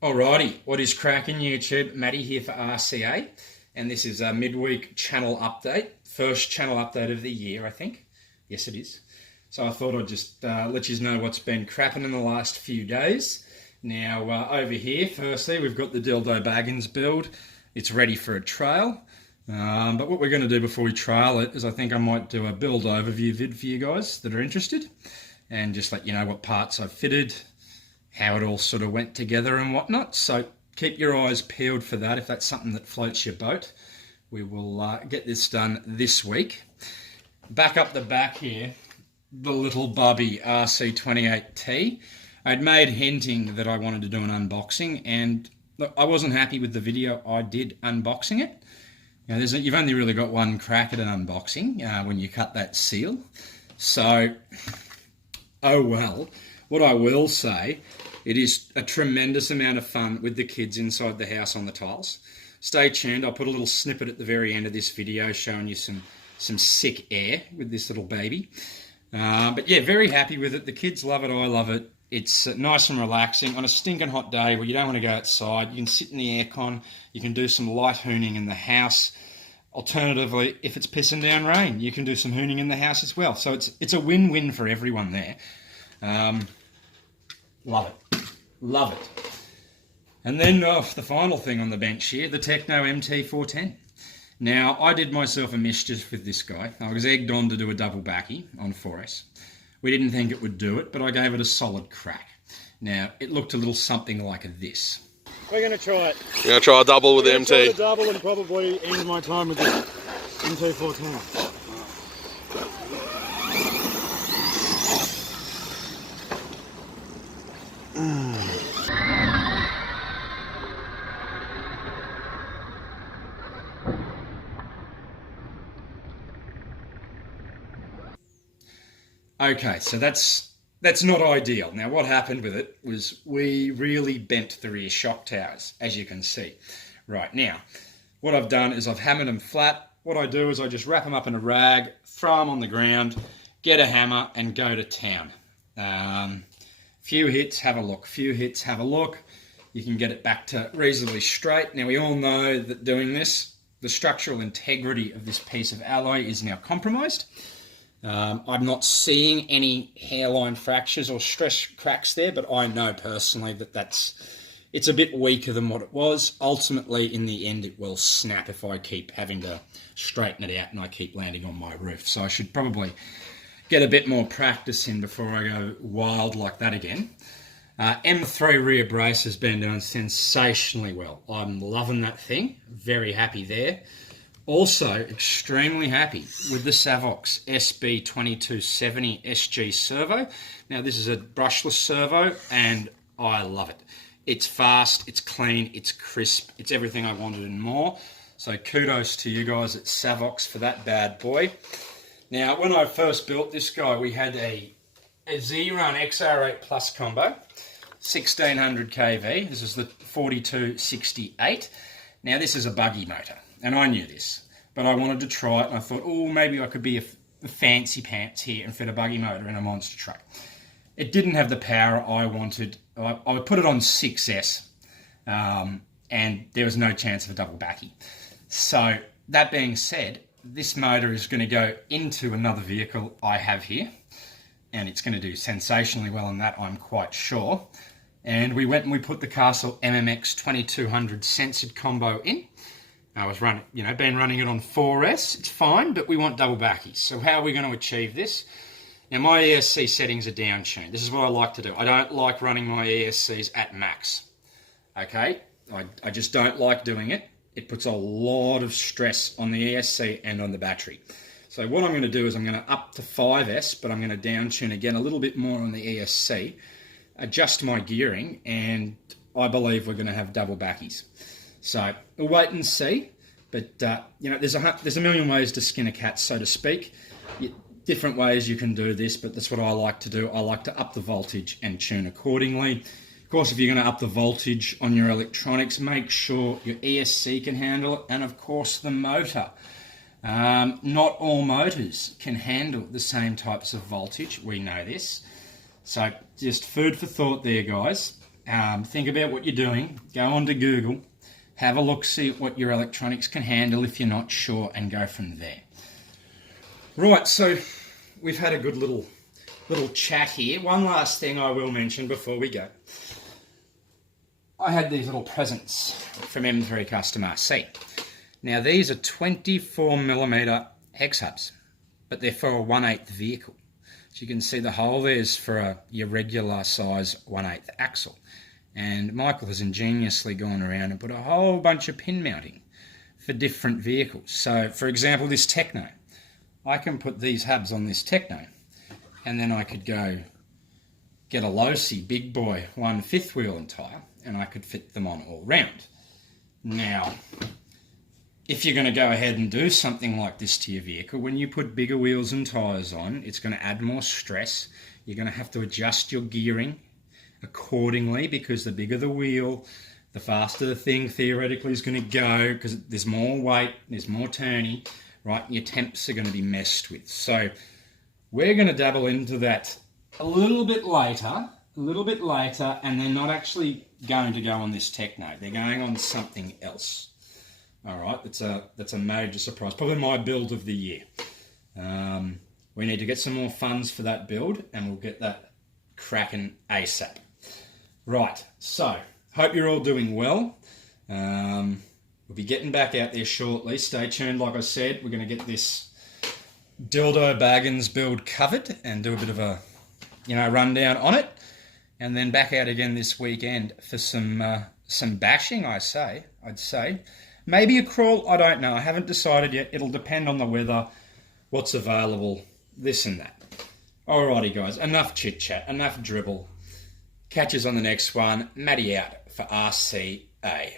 Alrighty, what is cracking YouTube? Matty here for RcA, and this is a midweek channel update. First channel update of the year, I think. Yes, it is. So I thought I'd just let you know what's been crapping in the last few days. Now, over here, firstly, we've got the Dildo Baggins build. It's ready for a trail. But what we're going to do before we trail it is I think I might do a build overview vid for you guys that are interested, and just let you know what parts I've fitted, how it all sort of went together and whatnot. So keep your eyes peeled for that if that's something that floats your boat. We will get this done this week. Back up the back here, the little Barbie RC28T. I'd made hinting that I wanted to do an unboxing, and look, I wasn't happy with the video I did unboxing it. Now, you've only really got one crack at an unboxing when you cut that seal. So, oh well. What I will say, it is a tremendous amount of fun with the kids inside the house on the tiles. Stay tuned. I'll put a little snippet at the very end of this video showing you some sick air with this little baby. But yeah, very happy with it. The kids love it. I love it. It's nice and relaxing on a stinking hot day where you don't want to go outside. You can sit in the aircon. You can do some light hooning in the house. Alternatively, if it's pissing down rain, you can do some hooning in the house as well. So it's a win-win for everyone there. Love it. Love it. And then the final thing on the bench here, the Techno MT 410. Now, I did myself a mischief with this guy. I was egged on to do a double backy on 4S. We didn't think it would do it, but I gave it a solid crack. Now, it looked a little something like this. We're going to try it. You're going to try a double with the MT? Try the double and probably end my time with the MT 410. Okay, so that's not ideal. Now, what happened with it was we really bent the rear shock towers, as you can see. Right, now, what I've done is I've hammered them flat. What I do is I just wrap them up in a rag, throw them on the ground, get a hammer, and go to town. Few hits, have a look. Few hits, have a look. You can get it back to reasonably straight. Now, we all know that doing this, the structural integrity of this piece of alloy is now compromised. I'm not seeing any hairline fractures or stress cracks there, but I know personally that it's a bit weaker than what it was. Ultimately, in the end, it will snap if I keep having to straighten it out and I keep landing on my roof. So I should probably get a bit more practice in before I go wild like that again. M3 rear brace has been doing sensationally well. I'm loving that thing. Very happy there. Also, extremely happy with the Savox SB2270 SG servo. Now, this is a brushless servo, and I love it. It's fast, it's clean, it's crisp, it's everything I wanted and more. So kudos to you guys at Savox for that bad boy. Now, when I first built this guy, we had a Z-Run XR8 Plus combo, 1600 kV. This is the 4268. Now, this is a buggy motor. And I knew this, but I wanted to try it, and I thought, oh, maybe I could be a fancy pants here and fit a buggy motor in a monster truck. It didn't have the power I wanted. I would put it on 6S, and there was no chance of a double backy. So, that being said, this motor is going to go into another vehicle I have here, and it's going to do sensationally well in that, I'm quite sure. And we went and we put the Castle MMX 2200 censored combo in. I was been running it on 4S, it's fine, but we want double backies. So how are we going to achieve this? Now, my ESC settings are down tuned. This is what I like to do. I don't like running my ESCs at max. Okay? I just don't like doing it. It puts a lot of stress on the ESC and on the battery. So what I'm going to do is I'm going to up to 5S, but I'm going to down tune again a little bit more on the ESC, adjust my gearing, and I believe we're going to have double backies. So we'll wait and see, but there's a million ways to skin a cat, so to speak. Different ways you can do this, but that's what I like to do. I like to up the voltage and tune accordingly. Of course, if you're going to up the voltage on your electronics, make sure your ESC can handle it, and of course the motor. Not all motors can handle the same types of voltage. We know this. So just food for thought there, guys. think about what you're doing, go onto Google, have a look, see what your electronics can handle if you're not sure, and go from there. Right, so we've had a good little chat here. One last thing I will mention before we go. I had these little presents from M3 Custom RC. Now these are 24mm hex hubs, but they're for a 1/8 vehicle. So you can see the hole there's for your regular size 1/8 axle. And Michael has ingeniously gone around and put a whole bunch of pin mounting for different vehicles. So for example, this Techno, I can put these hubs on this Techno, and then I could go get a Losi big boy 1/5 wheel and tyre, and I could fit them on all round. Now, if you're going to go ahead and do something like this to your vehicle, when you put bigger wheels and tyres on, it's going to add more stress. You're going to have to adjust your gearing accordingly, because the bigger the wheel, the faster the thing theoretically is going to go, because there's more weight, there's more turning, right? And your temps are going to be messed with. So we're going to dabble into that a little bit later, and they're not actually going to go on this Techno. They're going on something else. All right, that's a major surprise. Probably my build of the year. We need to get some more funds for that build, and we'll get that cracking ASAP. Right, so hope you're all doing well. We'll be getting back out there shortly. Stay tuned. Like I said, we're going to get this Dildo Baggins build covered and do a bit of a rundown on it, and then back out again this weekend for some bashing. I'd say maybe a crawl. I don't know. I haven't decided yet. It'll depend on the weather, what's available, this and that. Alrighty, guys. Enough chit chat. Enough dribble. Catch us on the next one. Matty out for RcA.